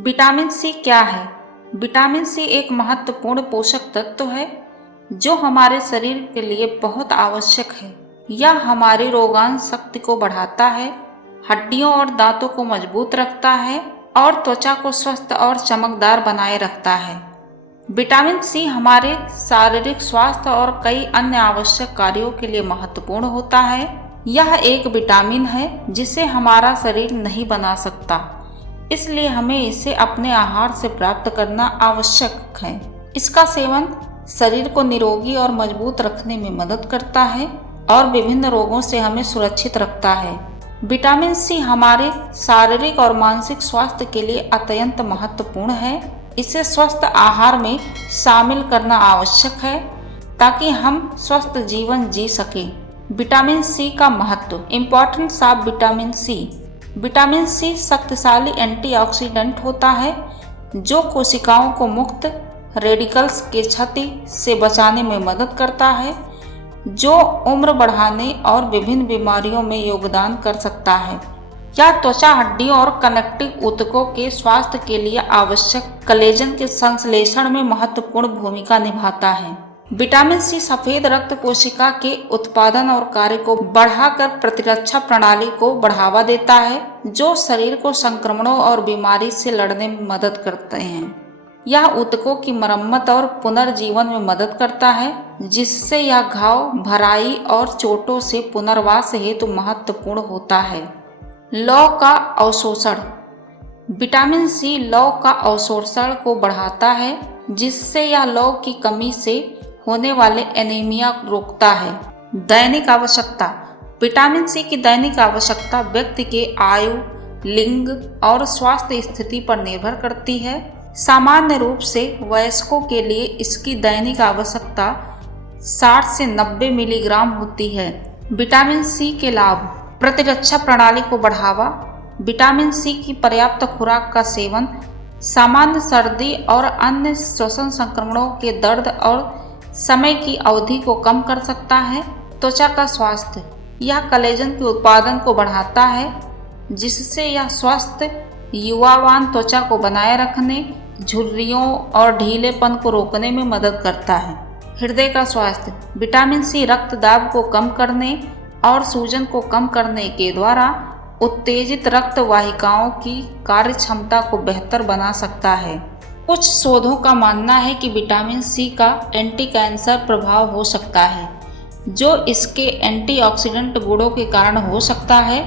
Vitamin C क्या है? Vitamin C एक महत्वपूर्ण पोषक तत्व है जो हमारे शरीर के लिए बहुत आवश्यक है। यह हमारी रोगान शक्ति को बढ़ाता है, हड्डियों और दांतों को मजबूत रखता है और त्वचा को स्वस्थ और चमकदार बनाए रखता है। विटामिन सी हमारे शारीरिक स्वास्थ्य और कई अन्य आवश्यक कार्यों के लिए महत्वपूर्ण होता है। यह एक विटामिन है जिसे हमारा शरीर नहीं बना सकता, इसलिए हमें इसे अपने आहार से प्राप्त करना आवश्यक है। इसका सेवन शरीर को निरोगी और मजबूत रखने में मदद करता है और विभिन्न रोगों से हमें सुरक्षित रखता है। विटामिन सी हमारे शारीरिक और मानसिक स्वास्थ्य के लिए अत्यंत महत्वपूर्ण है। इसे स्वस्थ आहार में शामिल करना आवश्यक है ताकि हम स्वस्थ जीवन जी सकें। विटामिन सी का महत्व, importance of vitamin C. Vitamin C शक्तिशाली एंटीऑक्सीडेंट होता है जो कोशिकाओं को मुक्त रेडिकल्स के क्षति से बचाने में मदद करता है, जो उम्र बढ़ाने और विभिन्न बीमारियों में योगदान कर सकता है। यह त्वचा, हड्डियों और कनेक्टिव ऊतकों के स्वास्थ्य के लिए आवश्यक कोलेजन के संश्लेषण में महत्वपूर्ण भूमिका निभाता है। विटामिन सी सफेद रक्त कोशिका के उत्पादन और कार्य को बढ़ाकर प्रतिरक्षा प्रणाली को बढ़ावा देता है, जो शरीर को संक्रमणों और बीमारी से लड़ने में मदद करते हैं। यह ऊतकों की मरम्मत और पुनर्जीवन में मदद करता है, जिससे यह घाव, भराई और चोटों से पुनर्वास हेतु महत्वपूर्ण होता है। लौह का अवशोषण। विटामिन सी लौह का अवशोषण को बढ़ाता है, जिससे यह लौह की कमी से होने वाले एनीमिया रोकता है। दैनिक आवश्यकता। विटामिन सी की दैनिक आवश्यकता व्यक्ति के आयु, लिंग और स्वास्थ्य स्थिति पर निर्भर करती है। सामान्य रूप से वयस्कों के लिए इसकी दैनिक आवश्यकता 60 से 90 मिलीग्राम होती है। विटामिन सी के लाभ। प्रतिरक्षा प्रणाली को बढ़ावा। विटामिन सी की पर्याप्त खुराक का सेवन सामान्य सर्दी और अन्य श्वसन संक्रमणों के दर्द और समय की अवधि को कम कर सकता है। त्वचा का स्वास्थ्य। यह कोलेजन के उत्पादन को बढ़ाता है, जिससे यह स्वस्थ युवावान त्वचा को बनाए रखने, झुर्रियों और ढीलेपन को रोकने में मदद करता है। हृदय का स्वास्थ्य। विटामिन सी रक्त दाब को कम करने और सूजन को कम करने के द्वारा उत्तेजित रक्त वाहिकाओं की कार्य क्षमता को बेहतर बना सकता है। कुछ शोधों का मानना है कि विटामिन सी का एंटी कैंसर प्रभाव हो सकता है, जो इसके एंटीऑक्सीडेंट गुणों के कारण हो सकता है।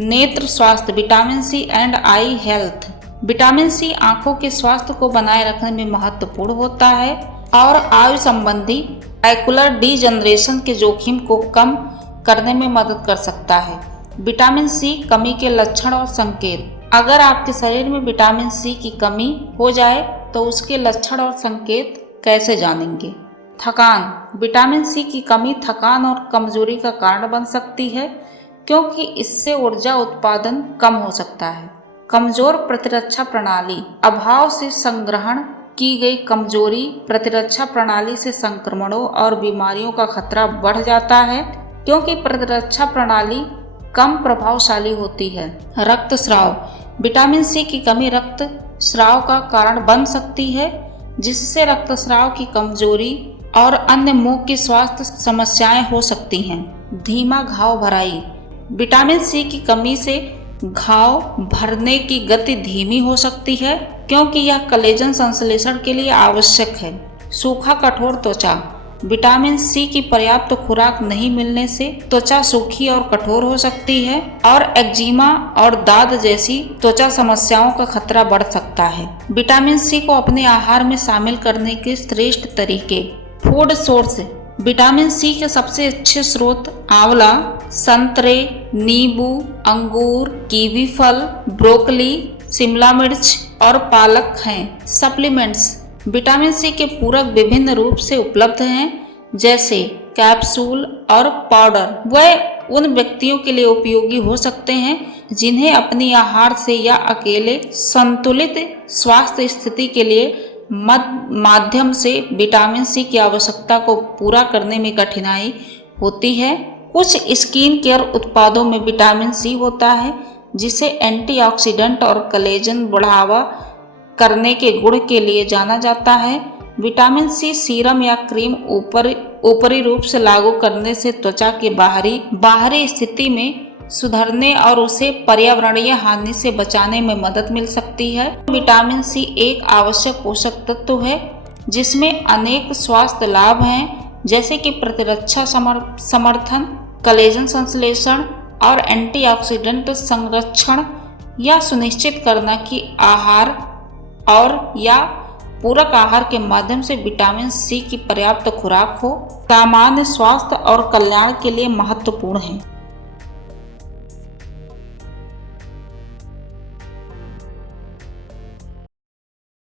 नेत्र स्वास्थ्य। Vitamin C and eye health. Vitamin C आंखों के स्वास्थ्य को बनाए रखने में महत्वपूर्ण होता है और आयु संबंधी मैकुलर डीजनरेशन के जोखिम को कम करने में मदद कर सकता है। विटामिन सी कमी के लक्षण और संकेत। अगर आपके शरीर में विटामिन सी की कमी हो जाए तो उसके लक्षण और संकेत कैसे जानेंगे? थकान। विटामिन सी की कमी थकान और कमजोरी का कारण बन सकती है, क्योंकि इससे ऊर्जा उत्पादन कम हो सकता है। कमजोर प्रतिरक्षा प्रणाली। अभाव से संग्रहण की गई कमजोरी प्रतिरक्षा प्रणाली से संक्रमणों और बीमारियों का खतरा बढ़ जाता है, क्योंकि प्रतिरक्षा प्रणाली कम प्रभावशाली होती है। रक्तस्राव। विटामिन सी की कमी रक्त स्राव का कारण बन सकती है, जिससे रक्तस्राव की कमजोरी और अन्य मुंह की स्वास्थ्य समस्याएं हो सकती हैं। धीमा घाव भराई। विटामिन सी की कमी से घाव भरने की गति धीमी हो सकती है, क्योंकि यह कोलेजन संश्लेषण के लिए आवश्यक है। सूखा कठोर त्वचा। विटामिन सी की पर्याप्त खुराक नहीं मिलने से त्वचा सूखी और कठोर हो सकती है और एक्जिमा और दाद जैसी त्वचा समस्याओं का खतरा बढ़ सकता है। विटामिन सी को अपने आहार में शामिल करने के श्रेष्ठ तरीके। Food source. विटामिन सी के सबसे अच्छे स्रोत आंवला, संतरे, नींबू, अंगूर, कीवी फल, ब्रोकली, शिमला मिर्च और पालक हैं। सप्लीमेंट्स। विटामिन सी के पूरक विभिन्न रूप से उपलब्ध हैं, जैसे कैप्सूल और पाउडर। वह उन व्यक्तियों के लिए उपयोगी हो सकते हैं जिन्हें अपनी आहार से या अकेले संतुलित स्वास्थ्य स्थिति के लिए माध्यम से विटामिन सी की आवश्यकता को पूरा करने में कठिनाई होती है। कुछ स्किन केयर उत्पादों में विटामिन सी होता है, जिसे एंटीऑक्सीडेंट और कोलेजन बढ़ावा करने के गुण के लिए जाना जाता है। विटामिन सी सीरम या क्रीम ऊपरी रूप से लागू करने से त्वचा की बाहरी स्थिति में सुधरने और उसे पर्यावरणीय हानि से बचाने में मदद मिल सकती है। विटामिन सी एक आवश्यक पोषक तत्व है जिसमें अनेक स्वास्थ्य लाभ हैं, जैसे कि प्रतिरक्षा समर्थन, कोलेजन संश्लेषण और एंटीऑक्सीडेंट संरक्षण। यह सुनिश्चित करना कि आहार या पूरक आहार के माध्यम से विटामिन सी की पर्याप्त खुराक हो, सामान्य स्वास्थ्य और कल्याण के लिए महत्वपूर्ण है।